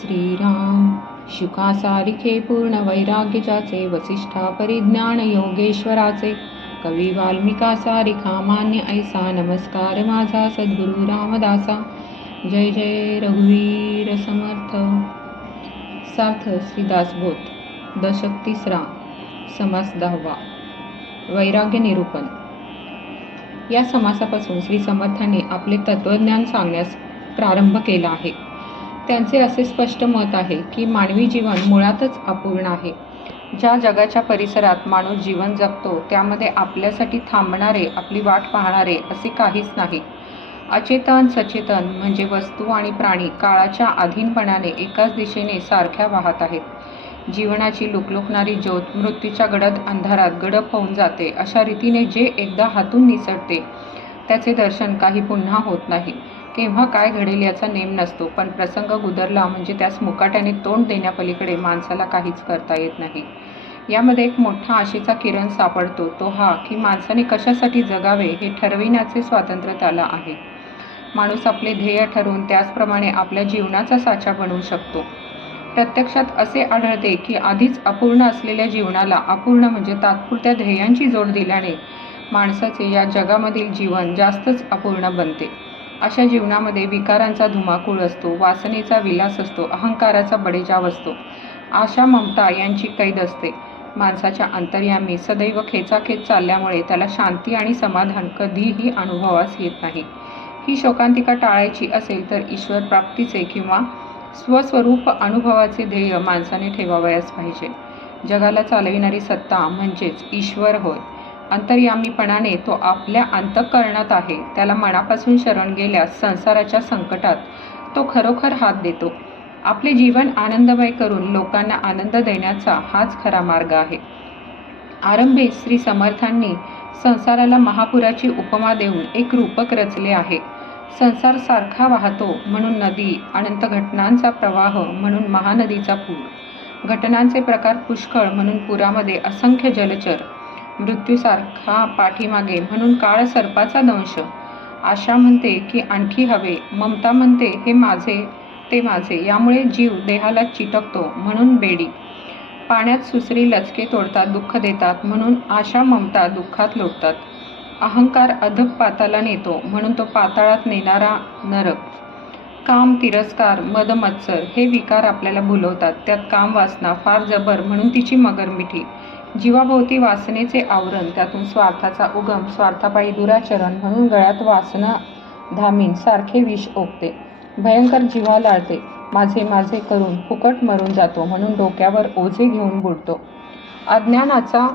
श्रीराम. शुकासारिखे पूर्ण वैराग्यजाचे वसिष्ठा परिज्ञान योगेश्वराचे. कवी वाल्मिका सारिखा मान्य ऐसा नमस्कार माझा सद्गुरु रामदासा. जय जय रघुवीर समर्थ. सार्थ श्रीदासबोध दशक तिसरा. समास दहावा. वैराग्य निरूपण. या समासापासून श्री समर्थाने आपले तत्वज्ञान सांगण्यास प्रारंभ केला आहे. त्यांचे असे स्पष्ट मत आहे की मानवी जीवन मुळातच अपूर्ण आहे. ज्या जगाच्या परिसरात माणूस जीवन जगतो त्यामध्ये आपल्यासाठी थांबणारे आपली वाट पाहणारे असे काहीच नाही. अचेतन सचेतन म्हणजे वस्तू आणि प्राणी काळाच्या अधीनपणाने एकाच दिशेने सारख्या वाहत आहेत. जीवनाची लुकलुकणारी ज्योत मृत्यूच्या गडद अंधारात गडप होऊन जाते अशा रीतीने जे एकदा हातून निसटते त्याचे दर्शन काही पुन्हा होत नाही. केव्हा काय घडेल याचा नेम नसतो पण प्रसंग गुदरला म्हणजे त्यास मुकाट्याने तोंड देण्यापलीकडे माणसाला काहीच करता येत नाही. यामध्ये एक मोठा आशेचा किरण सापडतो तो हा की माणसाने कशासाठी जगावे हे ठरविण्याचे स्वातंत्र्य त्याला आहे. माणूस आपले ध्येय ठरवून त्याचप्रमाणे आपल्या जीवनाचा साचा बनवू शकतो. प्रत्यक्षात असे आढळते की आधीच अपूर्ण असलेल्या जीवनाला अपूर्ण म्हणजे तात्पुरत्या ध्येयांची जोड दिल्याने माणसाचे या जगामधील जीवन जास्तच अपूर्ण बनते. अशा जीवनामध्ये विकारांचा धुमाकूळ असतो वासनेचा विलास असतो अहंकाराचा बडेजाव असतो. आशा ममता यांची कैद असते. माणसाच्या अंतर्यामी सदैव खेचाखेच चालल्यामुळे त्याला शांती आणि समाधान कधीही अनुभवास येत नाही. ही शोकांतिका टाळायची असेल तर ईश्वर प्राप्तीचे किंवा स्वस्वरूप अनुभवाचे ध्येय माणसाने ठेवावयास पाहिजे. जगाला चालविणारी सत्ता म्हणजेच ईश्वर होय. अंतर्यामीपणाने तो आपल्या अंतकरणात आहे. त्याला मनापासून शरण गेल्यास संसाराच्या संकटात तो खरोखर हात देतो. आपले जीवन आनंदमय करून लोकांना आनंद देण्याचा हाच खरा मार्ग आहे. आरंभी श्री समर्थांनी संसाराला महापुराची उपमा देऊन एक रूपक रचले आहे. संसार सारखा वाहतो म्हणून नदी अनंत घटनांचा प्रवाह म्हणून महानदीचा पूर घटनांचे प्रकार पुष्कळ म्हणून पुरामध्ये असंख्य जलचर मृत्यूसारखा पाठीमागे म्हणून काळ सर्पाचा दंश आशा म्हणते की आणखी हवे. ममता म्हणते हे माझे ते माझे. यामुळे जीव देहाला चिटकतो म्हणून बेडी. पाण्यात सुसरी लचके तोडतात दुःख देतात म्हणून आशा ममता दुःखात लोटतात. अहंकार अधक पाताला नेतो म्हणून तो पाताळात नेणारा नरक. काम तिरस्कार मद मत्सर हे विकार आपल्याला भुलवतात. त्यात काम वासना फार जबर म्हणून तिची मगरमिठी. जीवाभोवती वासनेचे आवरण त्यातून स्वार्थाचा उगम स्वार्थापायी दुराचरण म्हणून गळ्यात वासना धामीन सारखे विष ओकते. भयंकर जीवा लाळते. माझे माझे करून फुकट मरून जातो म्हणून डोक्यावर ओझे घेऊन बुडतो. अज्ञानाचा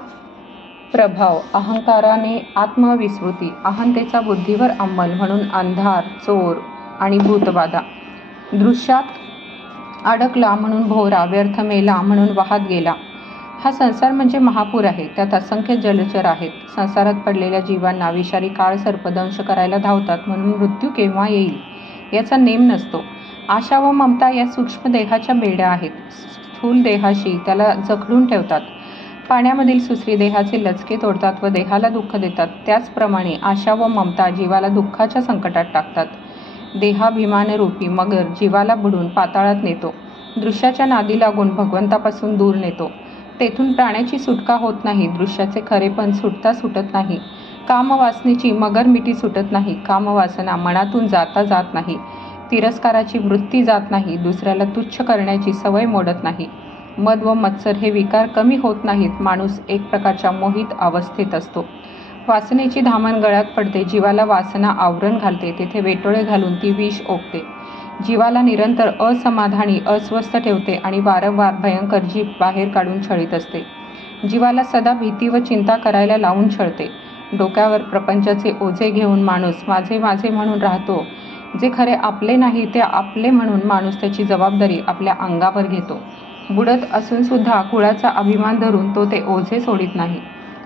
प्रभाव अहंकाराने आत्मविस्मृती अहंतेचा बुद्धीवर अंमल म्हणून अंधार चोर आणि भूतबाधा. दृश्यात अडकला म्हणून भोवरा व्यर्थ मेला म्हणून वाहत गेला. हा संसार म्हणजे महापूर आहे. त्यात असंख्य जलचर आहेत. संसारात पडलेल्या जीवांना विषारी काळ सर्पदंश करायला धावतात म्हणून मृत्यू केव्हा येईल? याचा नेम नसतो. आशा व ममता या सूक्ष्म देहाच्या बेड्या आहेत. स्थूल देहाशी त्याला जखडून ठेवतात. पाण्यामधील सुसरी देहाचे लचके तोडतात व देहाला दुःख देतात. त्याचप्रमाणे आशा व ममता जीवाला दुःखाच्या संकटात टाकतात. देहाभिमानरूपी मगर जीवाला बुडून पाताळात नेतो. दृश्याच्या नादी लागून भगवंतापासून दूर नेतो. तेथून प्राण्याची सुटका होत नाही. दृश्याचे खरेपण सुटता सुटत नाही. कामवासनेची मगर मिठी सुटत नाही. कामवासना मनातून जाता जात नाही. तिरस्काराची वृत्ती जात नाही. दुसऱ्याला तुच्छ करण्याची सवय मोडत नाही. मद व मत्सर हे विकार कमी होत नाहीत. माणूस एक प्रकारच्या मोहित अवस्थेत असतो. वासनेची धामण गळ्यात पडते. जीवाला वासना आवरण घालते. तेथे वेटोळे घालून ती विष ओकते. जीवाला निरंतर असमाधानी अस्वस्थ ठेवते आणि वारंवार भयंकर जीभ बाहेर काढून छळीत असते. जीवाला सदा भीती व चिंता करायला लावून छळते. डोक्यावर प्रपंचाचे ओझे घेऊन माणूस माझे माझे म्हणून राहतो. जे खरे आपले नाही ते आपले म्हणून माणूस त्याची जबाबदारी आपल्या अंगावर घेतो. बुडत असून सुद्धा कुळाचा अभिमान धरून तो ते ओझे सोडित नाही.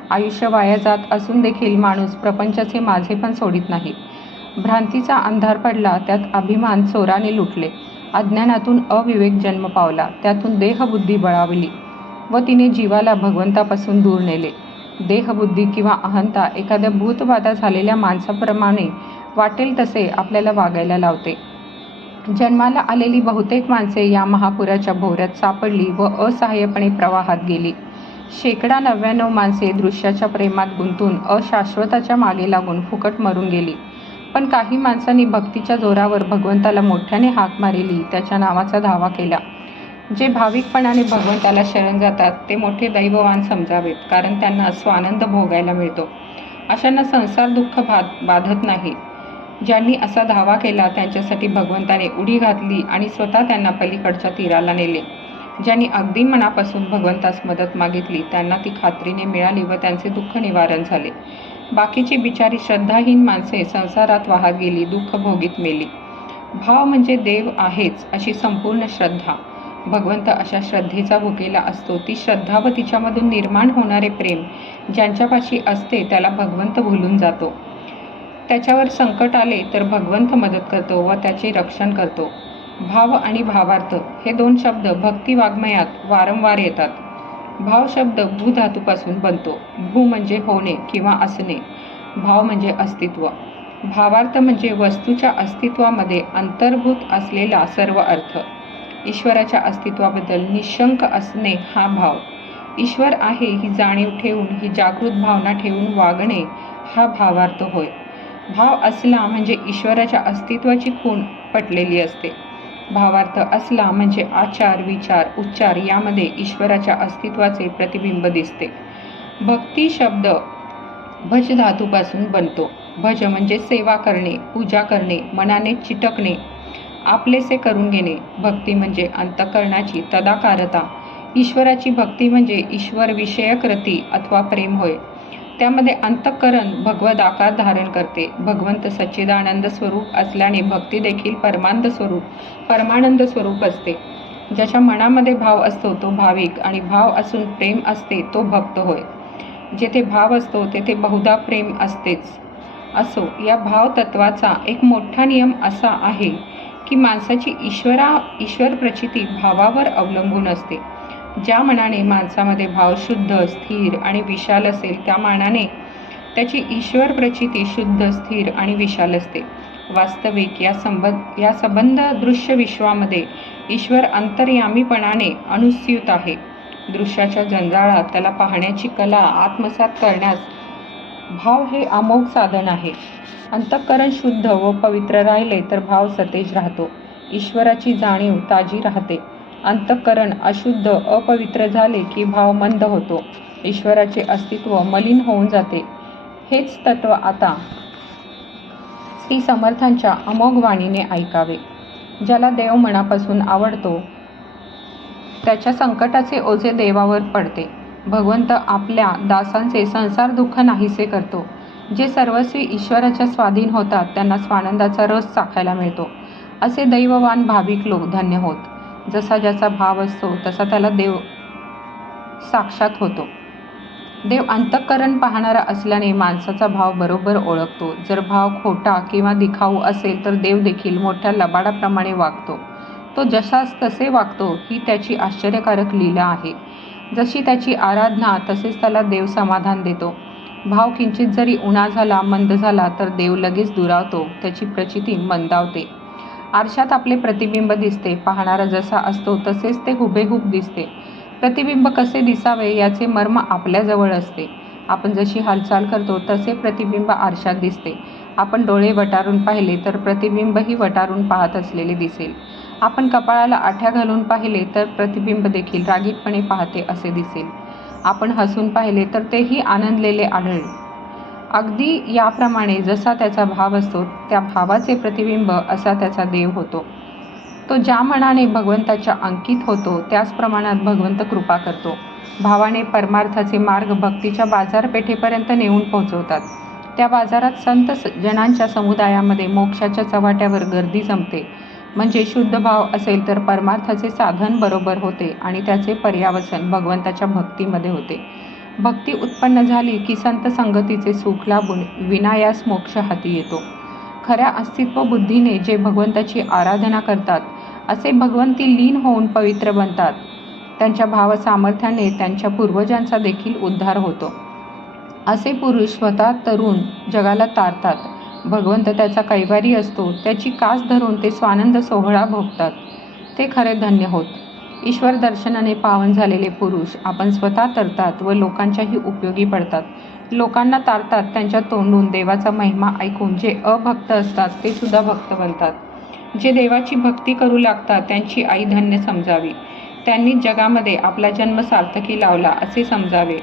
आयुष्य वाया जात असून देखील माणूस प्रपंचाचे माझे पण सोडित नाही. भ्रांतीचा अंधार पडला त्यात अभिमान चोराने लुटले अज्ञानातून अविवेक जन्म पावला त्यातून देहबुद्धी बळावली व तिने जीवाला भगवंतापासून दूर नेले देहबुद्धी किंवा अहंता एखाद्या भूतबाधा झालेल्या माणसाप्रमाणे वाटेल तसे आपल्याला वागायला लावते जन्माला आलेली बहुतेक माणसे या महापुराच्या भोवऱ्यात सापडली व असहाय्यपणे प्रवाहात गेली. शेकडा नव्याण्णव माणसे दृश्याच्या प्रेमात गुंतून अशाश्वताच्या मागे लागून फुकट मरून गेली. पण काही माणसांनी भक्तीच्या जोरावर भगवंताला मोठ्याने हाक मारिली, त्याच्या नावाचा धावा केला. जे भाविकपणाने भगवंताला शरण जातात ते मोठे दैववान समजावेत, कारण त्यांना स्वानंद भोगायला मिळतो. अशांना संसार दुःख बाधत नाही. ज्यांनी असा धावा केला त्यांच्यासाठी भगवंताने उडी घातली आणि स्वतः त्यांना पलीकडच्या तीराला नेले. ज्यांनी अगदी मनापासून भगवंतास मदत मागितली त्यांना ती खात्रीने मिळाली व त्यांचे दुःख निवारण झाले. बाकीची बिचारी श्रद्धाहीन माणसे संसारात वाहत गेली, दुःख भोगीत मेली. भाव म्हणजे देव आहेच अशी संपूर्ण श्रद्धा. भगवंत अशा श्रद्धेचा भुकेला असतो. ती श्रद्धा व तिच्यामधून निर्माण होणारे प्रेम ज्यांच्यापाशी असते त्याला भगवंत भुलून जातो. त्याच्यावर संकट आले तर भगवंत मदत करतो व त्याचे रक्षण करतो. भाव आणि भावार्थ हे दोन शब्द भक्ती वाङ्मयात वारंवार येतात. भाव शब्द भू धातूपासून बनतो. भू म्हणजे होणे किंवा असणे. भाव म्हणजे अस्तित्व. भावार्थ म्हणजे वस्तूच्या अस्तित्वामध्ये अंतर्भूत असलेला सर्व अर्थ. ईश्वराच्या अस्तित्वाबद्दल निःशंक असणे हा भाव. ईश्वर आहे ही जाणीव ठेवून, ही जागृत भावना ठेवून वागणे हा भावार्थ होय. भाव असला म्हणजे ईश्वराच्या अस्तित्वाची खूण पटलेली असते. भावार्थ असला म्हणजे आचार, विचार, उच्चार यामध्ये ईश्वराच्या अस्तित्वाचे प्रतिबिंब दिसते. भक्ती शब्द भज धातूपासून बनतो. भज म्हणजे सेवा करणे, पूजा करणे, मनाने चिटकणे, आपलेसे करून घेणे. भक्ती म्हणजे अंतःकरणाची तदाकारता. ईश्वराची भक्ती म्हणजे ईश्वरविषयक रती अथवा प्रेम होय. त्यामध्ये अंतःकरण भगवद आकार धारण करते. भगवंत सच्चिदानंद स्वरूप असल्याने भक्ती देखील परमानंद स्वरूप परमानंद स्वरूप असते. ज्याच्या मनामध्ये भाव असतो तो भाविक आणि भाव असून प्रेम असते तो भक्त होय. जेथे भाव असतो तेथे बहुधा प्रेम असतेच. असो, या भाव तत्वाचा एक मोठा नियम असा आहे की माणसाची ईश्वरा ईश्वर प्रचिती भावावर अवलंबून असते. ज्या मनाने माणसामध्ये भाव शुद्ध, स्थिर आणि विशाल असेल त्या मानाने त्याची ईश्वर प्रचिती शुद्ध, स्थिर आणि विशाल असते. वास्तविक या संबंध या संबंध दृश्य विश्वामध्ये ईश्वर अंतर्यामीपणाने अनुस्यूत आहे. दृश्याच्या जंजाळात त्याला पाहण्याची कला आत्मसात करण्यास भाव हे अमोघ साधन आहे. अंतःकरण शुद्ध व पवित्र राहिले तर भाव सतेज राहतो. ईश्वराची जाणीव ताजी राहते. अंतःकरण अशुद्ध, अपवित्र झाले की भाव मंद होतो. ईश्वराचे अस्तित्व मलिन होऊन जाते. हेच तत्त्व आता श्री समर्थांच्या अमोघ वाणीने ऐकावे. ज्याला देव मनापासून आवडतो त्याच्या संकटाचे ओझे देवावर पडते. भगवंत आपल्या दासांचे संसार दुःख नाहीसे करतो. जे सर्वस्वी ईश्वराच्या स्वाधीन होतात त्यांना स्वानंदाचा रस चाखायला मिळतो. असे दैववान भाविक लोक धन्य होत. जसा ज्याचा भाव असतो तसा त्याला देव साक्षात होतो. देव अंतःकरण पाहणारा असल्याने माणसाचा भाव बरोबर ओळखतो. जर भाव खोटा किंवा दिखाऊ असेल तर देव देखील मोठ्या लबाडाप्रमाणे वागतो. तो जसाच तसे वागतो ही त्याची आश्चर्यकारक लीला आहे. जशी त्याची आराधना तसेच त्याला देव समाधान देतो. भाव किंचित जरी उणा झाला, मंद झाला तर देव लगेच दुरावतो, त्याची प्रचिती मंदावते. आरशात आपले प्रतिबिंब दिसते. पाहणारा जसा असतो तसेच ते हुबेहूब दिसते. प्रतिबिंब कसे दिसावे याचे मर्म आपल्याजवळ असते. आपण जशी हालचाल करतो तसे प्रतिबिंब आरशात दिसते. आपण डोळे वटारून पाहिले तर प्रतिबिंबही वटारून पाहत असलेले दिसेल. आपण कपाळाला आठ्या घालून पाहिले तर प्रतिबिंब देखील रागीटपणे पाहते असे दिसेल. आपण हसून पाहिले तर तेही आनंदलेले आढळेल. अगदी याप्रमाणे जसा त्याचा भाव असतो त्या भावाचे प्रतिबिंब असा त्याचा देव होतो. तो ज्या मनाने भगवंताच्या अंकित होतो त्याच प्रमाणात भगवंत कृपा करतो. भावाने परमार्थाचे मार्ग भक्तीच्या बाजारपेठेपर्यंत नेऊन पोहोचवतात. त्या बाजारात संत जनांच्या समुदायामध्ये मोक्षाच्या चव्हाट्यावर गर्दी जमते. म्हणजे शुद्ध भाव असेल तर परमार्थाचे साधन बरोबर होते आणि त्याचे पर्यावसन भगवंताच्या भक्तीमध्ये होते. भक्ती उत्पन्न झाली की संत संगतीचे सुख लाभून विनायास मोक्ष हाती येतो. खऱ्या अस्तित्व बुद्धीने जे भगवंताची आराधना करतात असे भगवंती लीन होऊन पवित्र बनतात. त्यांच्या भावसामर्थ्याने त्यांच्या पूर्वजांचा देखील उद्धार होतो. असे पुरुष स्वतः तरुण जगाला तारतात. भगवंत त्याचा कैवारी असतो त्याची कास धरून ते स्वानंद सोहळा भोगतात ते खरे धन्य होत ईश्वर दर्शनाने पावन झालेले पुरुष आपण स्वतः तरतात व लोकांच्याही उपयोगी पडतात. लोकांना तारतात त्यांच्या तोंडून देवाचा महिमा ऐकून जे अभक्त असतात ते सुद्धा भक्त बनतात. जे देवाची भक्ती करू लागतात त्यांची आई धन्य समजावी. त्यांनी जगामध्ये आपला जन्म सार्थकी लावला असे समजावे.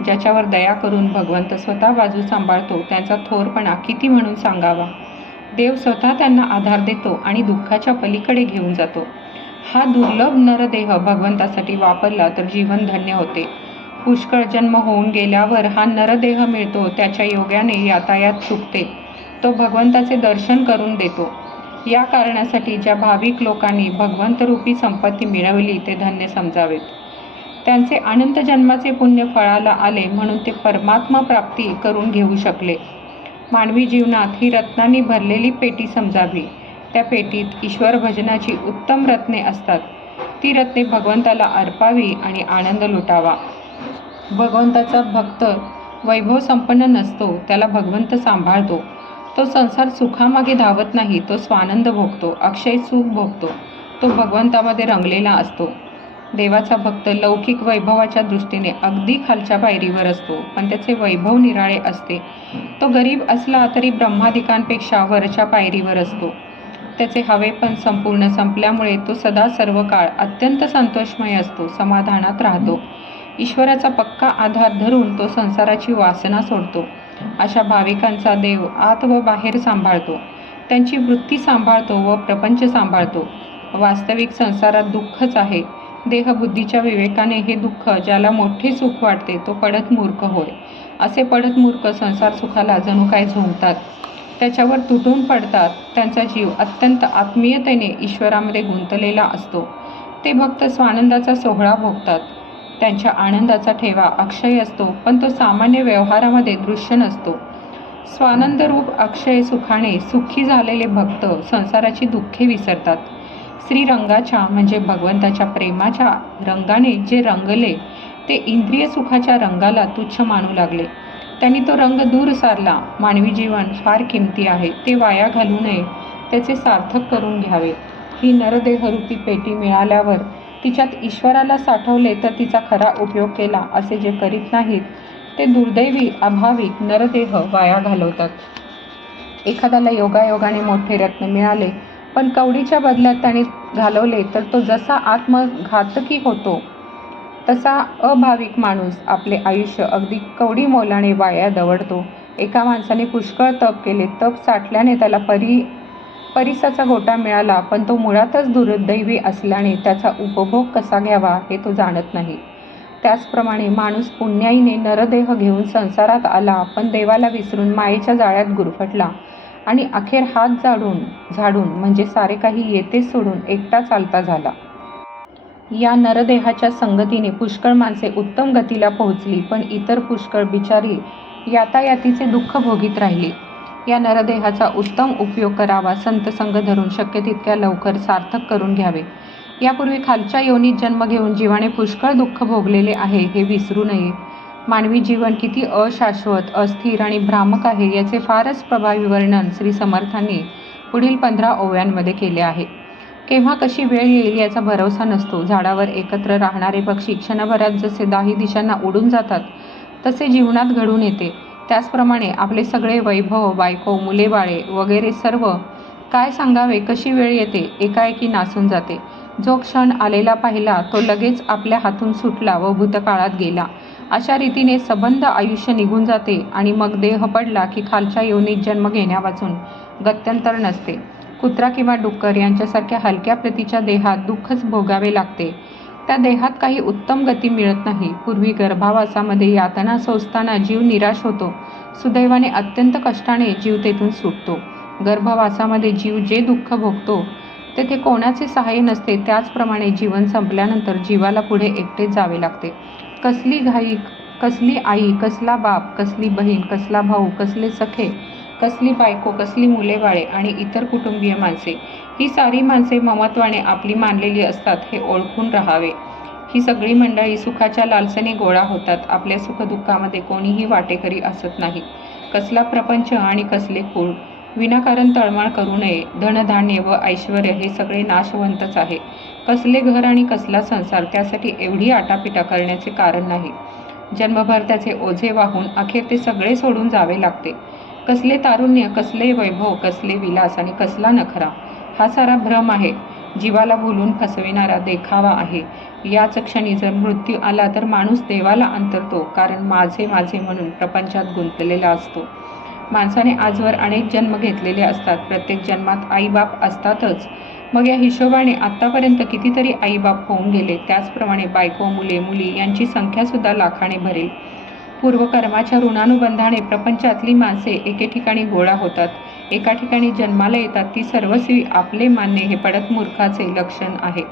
ज्याच्यावर दया करून भगवंत स्वतः बाजू सांभाळतो त्यांचा थोरपणा किती म्हणून सांगावा? देव स्वतः त्यांना आधार देतो आणि दुःखाच्या पलीकडे घेऊन जातो. हा दुर्लभ नरदेह भगवंतासाठी वापरला तर जीवन धन्य होते. पुष्कळ जन्म होऊन गेल्यावर हा नरदेह मिळतो त्याच्या योग्याने यातायात चुकते तो भगवंताचे दर्शन करून देतो. या कारणासाठी ज्या भाविक लोकांनी भगवंतरूपी संपत्ती मिळवली ते धन्य समजावेत. त्यांचे अनंत जन्माचे पुण्य फळाला आले म्हणून ते परमात्मा प्राप्ती करून घेऊ शकले. मानवी जीवनात ही रत्नांनी भरलेली पेटी समजावी. त्या पेटीत ईश्वर भजनाची उत्तम रत्ने असतात. ती रत्ने भगवंताला अर्पावी आणि आनंद लुटावा. भगवंताचा भक्त वैभव संपन्न नसतो त्याला भगवंत सांभाळतो. तो संसार सुखामागे धावत नाही तो स्वानंद भोगतो अक्षय सुख भोगतो. तो भगवंतामध्ये रंगलेला असतो. देवाचा भक्त लौकिक वैभवाच्या दृष्टीने अगदी खालच्या पायरीवर असतो पण त्याचे वैभव निराळे असते. तो गरीब असला तरी ब्रह्मादिकांपेक्षा वरच्या पायरीवर असतो. त्याचे हवे पण संपूर्ण संपल्यामुळे तो सदा सर्व काळ अत्यंत संतोषमय असतो समाधानात राहतो. ईश्वराचा पक्का आधार धरून तो संसाराची वासना सोडतो. अशा भाविकांचा देव आत व बाहेर सांभाळतो. त्यांची वृत्ती सांभाळतो व प्रपंच सांभाळतो. वास्तविक संसारात दुःखच आहे. देहबुद्धीच्या विवेकाने हे दुःख ज्याला मोठे सुख वाटते तो पडत मूर्ख होय. असे पडत मूर्ख संसार सुखाला जणू काय झोंबतात? त्याच्यावर तुटून पडतात. त्यांचा जीव अत्यंत आत्मीयतेने ईश्वरामध्ये गुंतलेला असतो. ते भक्त स्वानंदाचा सोहळा भोगतात. त्यांच्या आनंदाचा ठेवा अक्षय असतो पण तो सामान्य व्यवहारामध्ये दृश्य नसतो. स्वानंदरूप अक्षय सुखाने सुखी झालेले भक्त संसाराची दुःखे विसरतात. श्रीरंगाच्या म्हणजे भगवंताच्या प्रेमाच्या रंगाने जे रंगले ते इंद्रिय सुखाच्या रंगाला तुच्छ मानू लागले. त्यांनी तो रंग दूर सारला. मानवी जीवन फार किमती आहे. ते वाया घालू नये. त्याचे सार्थक करून घ्यावे. ही नरदेहरूपी पेटी मिळाल्यावर तिच्यात ईश्वराला साठवले तर तिचा खरा उपयोग केला असे जे करीत नाहीत ते दुर्दैवी अभाविक नरदेह वाया घालवतात. एखाद्याला योगायोगाने मोठे रत्न मिळाले पण कवडीच्या बदल्यात त्याने घालवले तर तो जसा आत्मघातकी होतो तसा अभाविक माणूस आपले आयुष्य अगदी कवडी मोलाने वाया दवडतो. एका माणसाने पुष्कळ तप केले. तप साठल्याने त्याला परी परिसाचा गोटा मिळाला पण तो मुळातच दुर्दैवी असल्याने त्याचा उपभोग कसा घ्यावा हे तो जाणत नाही. त्याचप्रमाणे माणूस पुण्याईने नरदेह घेऊन संसारात आला पण देवाला विसरून मायेच्या जाळ्यात गुरफटला आणि अखेर हात जाडून झाडून म्हणजे सारे काही येते सोडून एकटा चालता झाला. या नरदेहाच्या संगतीने पुष्कळ माणसे उत्तम गतीला पोहोचली पण इतर पुष्कळ बिचारी यातायातीचे दुःख भोगीत राहिली. या नरदेहाचा उत्तम उपयोग करावा संत संघ धरून शक्य तितक्या लवकर सार्थक करून घ्यावे. यापूर्वी खालच्या योनीत जन्म घेऊन जीवाने पुष्कळ दुःख भोगलेले आहे हे विसरू नये. मानवी जीवन किती अशाश्वत अस्थिर आणि भ्रामक आहे याचे फारच प्रभावी वर्णन श्री समर्थांनी पुढील पंधरा ओव्यांमध्ये केले आहे. केव्हा कशी वेळ येईल याचा भरोसा नसतो. झाडावर एकत्र राहणारे पक्षी क्षणभरात जसे दाही दिशांना उडून जातात तसे जीवनात घडून येते. त्याचप्रमाणे आपले सगळे वैभव बायको मुले बाळे वगैरे सर्व काय सांगावे कशी वेळ येते एकाएकी नासून जाते. जो क्षण आलेला पाहिला तो लगेच आपल्या हातून सुटला व भूतकाळात गेला. अशा रीतीने सबंध आयुष्य निघून जाते आणि मग देह पडला की खालच्या योनीत जन्म घेण्यावाचून गत्यंतर नसते. कुत्रा किंवा डुक्कर यांच्यासारख्या हलक्या प्रतीच्या देहात दुःखच भोगावे लागते. त्या देहात काही उत्तम गती मिळत नाही. पूर्वी गर्भावासामध्ये यातना सोसताना जीव निराश होतो. सुदैवाने अत्यंत कष्टाने जीव तेथून सुटतो. गर्भवासामध्ये जीव जे दुःख भोगतो तेथे कोणाचे सहाय्य नसते त्याचप्रमाणे जीवन संपल्यानंतर जीवाला पुढे एकटेच जावे लागते. कसली घाई कसली आई कसला बाप कसली बहीण कसला भाऊ कसले सखे कसली बायको कसली मुले बाळे आणि इतर कुटुंबीय माणसे. ही सारी माणसे ममत्वाने आपली मानलेली असतात हे ओळखून राहावे. ही सगळी मंडळी सुखाच्या लालसेने गोळा होतात. आपल्या सुखदुःखामध्ये कोणीही वाटेकरी असत नाही. कसला प्रपंच आणि कसले कुळ. विनाकारण तळमळ करू नये. धनधान्य व ऐश्वर हे सगळे नाशवंतच आहे. कसले घर आणि कसला संसार त्यासाठी एवढी आटापिटा करण्याचे कारण नाही. जन्मभर त्याचे ओझे वाहून अखेर ते सगळे सोडून जावे लागते. कसले तारुण्य कसले वैभव कसले विलास आणि कसला नखरा? हा सारा भ्रम आहे. जीवाला भुलून फसविणारा देखावा आहे. याच क्षणी जर मृत्यू आला तर माणूस देवाला अंतरतो कारण माझे माझे म्हणून प्रपंचात गुंतलेला असतो. माणसाने आजवर अनेक जन्म घेतलेले असतात. प्रत्येक जन्मात आईबाप असतातच. मग या हिशोबाने आत्तापर्यंत कितीतरी आईबाप होऊन गेले. त्याचप्रमाणे बायको मुले मुली यांची संख्यासुद्धा लाखाने भरेल. पूर्वकर्माच्या ऋणानुबंधाने प्रपंचातली माणसे एके ठिकाणी गोळा होतात. एका ठिकाणी जन्माला येतात ती सर्वस्वी आपले मानणे हे पडत मूर्खाचे लक्षण आहे.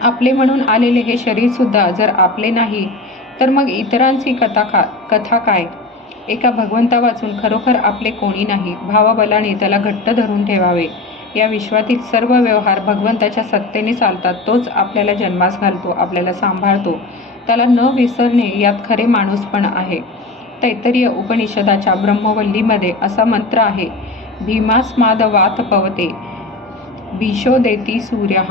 आपले म्हणून आलेले हे शरीर सुद्धा जर आपले नाही तर मग इतरांची कथा का कथा काय? एका भगवंता वाचून खरोखर आपले कोणी नाही भावबलाने त्याला घट्ट धरून ठेवावे. या विश्वातील सर्व व्यवहार भगवंताच्या सत्तेने चालतात तोच आपल्याला जन्मास घालतो आपल्याला सांभाळतो. त्याला न विसरणे यात खरे माणूसपण आहे. तैतरीय उपनिषदाच्या ब्रह्मवल्लीमध्ये असा मंत्र आहे भीमास्माद वात पवते भीषो देती सूर्य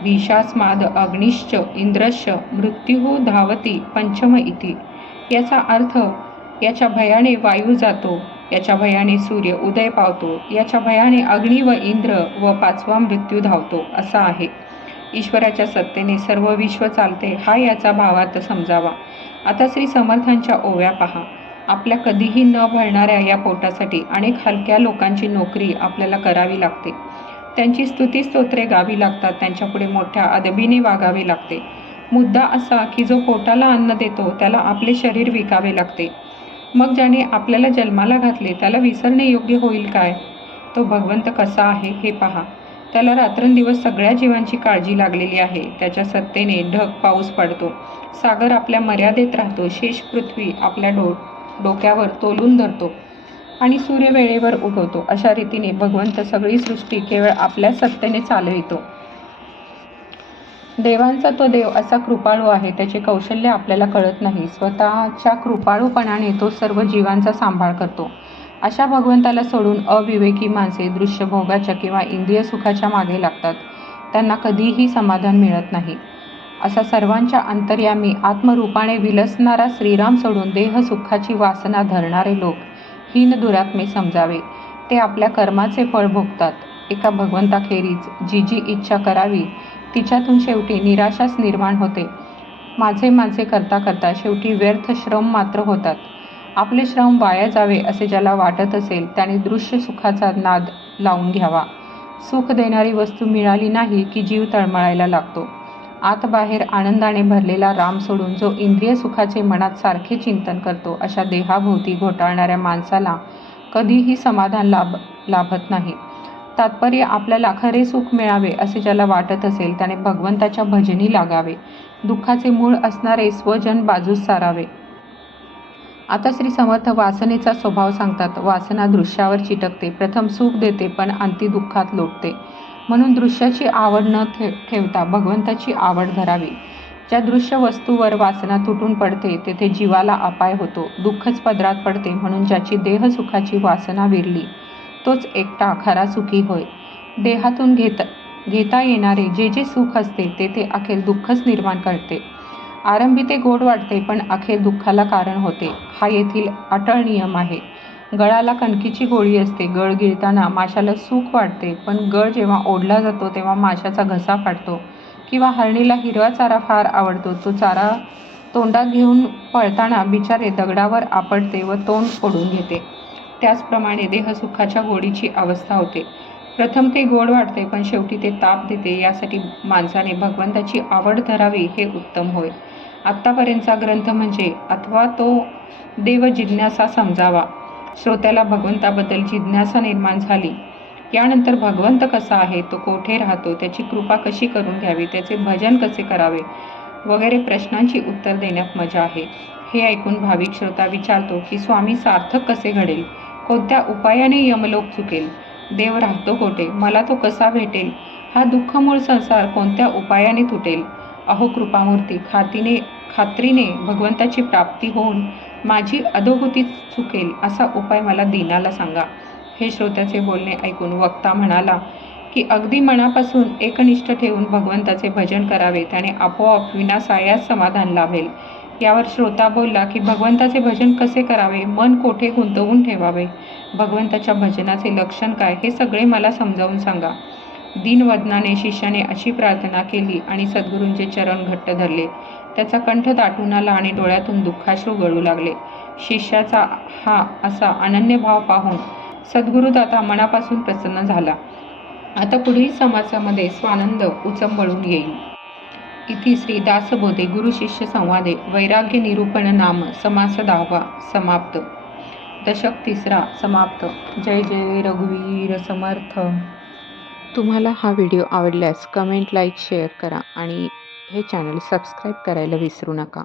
भीषास्माद अग्निश्च इंद्रश्च मृत्यू धावती पंचम इति. याचा अर्थ याच्या भयाने वायू जातो याच्या भयाने सूर्य उदय पावतो याच्या भयाने अग्नी व इंद्र व पाचवा मृत्यू धावतो असा आहे. ईश्वराच्या सत्तेने सर्व विश्व चालते हा याचा भावार्थ समजावा. आता श्री समर्थांच्या ओव्या पहा. आपल्या कधीही न भरणाऱ्या या पोटासाठी अनेक हलक्या लोकांची नोकरी आपल्याला करावी लागते. त्यांची स्तुती स्तोत्रे गावी लागतात त्यांच्यापुढे मोठ्या अदबीने वागावे लागते. मुद्दा असा की जो पोटाला अन्न देतो त्याला आपले शरीर विकावे लागते. मग ज्याने आपल्याला जन्माला घातले त्याला विसरणे योग्य होईल काय? तो भगवंत कसा आहे हे पहा. त्याला रात्रंदिवस सगळ्या जीवांची काळजी लागलेली आहे. त्याच्या सत्तेने ढग पाऊस पडतो. सागर आपल्या मर्यादेत राहतो. शेष पृथ्वी आपल्या डो डोक्यावर तोलून धरतो आणि सूर्य वेळेवर उगवतो. अशा रीतीने भगवंत सगळी सृष्टी केवळ आपल्या सत्तेने चालवितो. देवांचा तो देव असा कृपाळू आहे त्याचे कौशल्य आपल्याला कळत नाही. स्वतःच्या कृपाळूपणाने तो सर्व जीवांचा सांभाळ करतो. अशा भगवंताला सोडून अविवेकी माणसे दृश्य भोगाच्या किंवा इंद्रिय सुखाच्या मागे लागतात. त्यांना कधीही समाधान मिळत नाही. असा सर्वांच्या अंतर्यामी आत्मरूपाने विलसणारा श्रीराम सोडून देह सुखाची वासना धरणारे लोक हीन दुरात्मे समजावे. ते आपल्या कर्माचे फळ भोगतात. एका भगवंताखेरीज जी जी इच्छा करावी तिच्यातून शेवटी निराशाच निर्माण होते. माझे माझे करता करता शेवटी व्यर्थ श्रम मात्र होतात. आपले श्रम वाया जावे असे ज्याला वाटत असेल त्याने दृश्य सुखाचा नाद लावून घ्यावा. सुख देणारी वस्तू मिळाली नाही की जीव तळमळायला लागतो. आत बाहेर आनंदाने भरलेला राम सोडून जो इंद्रिय सुखाचे मनात सारखे चिंतन करतो अशा देहाभोवती घोटाळणाऱ्या माणसाला कधीही समाधान लाभ लाभत नाही. तात्पर्य आपल्याला खरे सुख मिळावे असे ज्याला वाटत असेल त्याने भगवंताच्या भजनी लागावे. दुःखाचे मूळ असणारे स्वजन बाजूस सारावे. आता श्री समर्थ वासनेचा स्वभाव सांगतात. वासना दृश्यावर चिटकते. प्रथम सुख देते पण अंती दुःखात लोटते. म्हणून दृश्याची आवड न ठेवता भगवंताची आवड धरावी. ज्या दृश्य वस्तूवर वासना तुटून पडते तेथे जीवाला अपाय होतो. दुःखच पदरात पडते म्हणून ज्याची देहसुखाची वासना विरली तोच एकटा खरा सुखी होय. देहातून घेता घेता येणारे जे जे सुख असते ते ते अखेर दुःखच निर्माण करते. आरंभी ते गोड वाटते पण अखेर दुःखाला कारण होते. हा येथील अटळ नियम आहे. गळाला कणकीची गोळी असते. गळ गिळताना माशाला सुख वाटते पण गळ जेव्हा ओढला जातो तेव्हा माशाचा घसा फाटतो किंवा हरणीला हिरवा चारा फार आवडतो. तो चारा तोंडात घेऊन पळताना बिचारे दगडावर आपटते व तोंड फोडून घेते. त्याचप्रमाणे देहसुखाच्या गोडीची अवस्था होते. प्रथम ते गोड वाटते पण शेवटी ते ताप देते. यासाठी माणसाने भगवंताची आवड धरावी हे उत्तम होय. आत्तापर्यंतचा ग्रंथ म्हणजे अथवा तो देव जिज्ञासा समजावा. श्रोत्याला भगवंताबद्दल जिज्ञासा निर्माण झाली. यानंतर भगवंत कसा आहे तो कोठे राहतो त्याची कृपा कशी करून घ्यावी त्याचे भजन कसे करावे वगैरे प्रश्नांची उत्तर देण्यात मजा आहे. हे ऐकून भाविक श्रोता विचारतो की स्वामी सार्थक कसे घडेल? कोणत्या उपायाने यमलोक चुकेल? देव राहतो कोठे? मला तो कसा भेटेल? हा दुःखमूळ संसार कोणत्या उपायाने तुटेल? अहो कृपामूर्ती खातीने खात्रीने भगवंताची प्राप्ती होऊन माझी अधोगती चुकेल असा उपाय मला दिनाला सांगा. हे श्रोत्याचे बोलणे ऐकून वक्ता म्हणाला की अगदी मनापासून एकनिष्ठ ठेवून भगवंताचे भजन करावे त्याने आपोआप विनासायास समाधान लाभेल. यावर श्रोता बोलला की भगवंताचे भजन कसे करावे? मन कोठे गुंतवून ठेवावे? भगवंताच्या भजनाचे लक्षण काय? हे सगळे मला समजावून सांगा. दिनवदनाने शिष्याने अशी प्रार्थना केली आणि सद्गुरूंचे चरण घट्ट धरले. त्याचा कंठ दाटून आला आणि डोळ्यातून दुःखाश्रू गळू लागले. शिष्याचा हा असा अनन्य भाव पाहून सद्गुरुदाता मनापासून प्रसन्न झाला. आता पुढील समासामध्ये स्वानंद उचंबळून येईल. इति श्री दासबोधे गुरु शिष्य संवादे वैराग्य निरूपण नाम समास दहावा समाप्त. दशक तिसरा समाप्त. जय जय रघुवीर समर्थ. तुम्हाला हा व्हिडिओ आवडल्यास कमेंट लाईक शेअर करा आणि हे चॅनल सबस्क्राईब करायला विसरू नका.